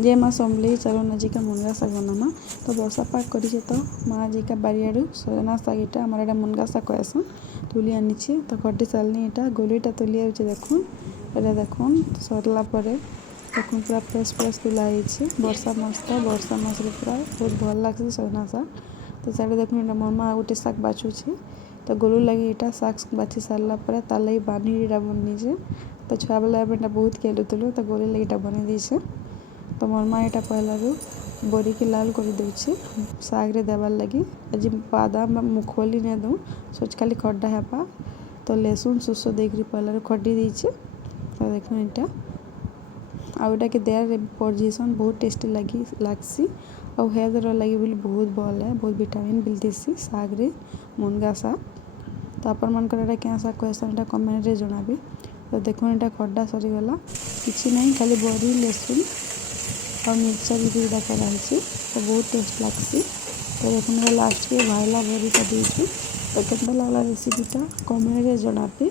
जे माँ समलेई चलन आजिका मुनगा शाग बनामा। तो वर्षा पाग करी तो माँ आजिका बारियाड़ू सजना शाग इटा आमर एटा मुनगा शाग कहसन तुली आनी तो कटी सारनी इटा गोलीटा तुली आउचे देखुन एटा देखुन सरला परे देखुन पूरा फ्रेश फ्रेश तुला वर्षा मास पूरा बहुत भल लगे सजना शाग। तो साइड देखुन एटा मामा गोटे शाग बाछुचे तो गोलू लगी इटा शाग बाछी सारला परे तार लगी बानी इटा बनीचे। तो छुआ बेला एटा बहुत खेलुलु तो गोली लगी इटा बनी दीछे। तो मोर माँ यहाँ पहला बोरी के लाल कर दूचे शागे देवार लगी आज बादाम मुखोली नहीं दूँ सोच खाली खड्डा हेपा तो लहसुन सुस देकर पहला खड्डी दीचे। तो देख यहाँ आउटा के देर पड़जीसन बहुत टेस्टी लगसी और हेल्थ लगी बोली बहुत भल है बहुत विटामिन मिलती शागे मुनगा शाग। तो आपण मन क्या शाग कहसन कमेंट रे जनाबे। तो देखो यहाँ खड्डा सरीगला किसी नहीं खाली बड़ी लहसुन और मिर्चा भी कराई तो बहुत टेस्ट लगसी। तो देखो लास्ट के भाईला बड़ी का दी तो केतना लगला रेसिपीटा कमेंट रे जनाबे।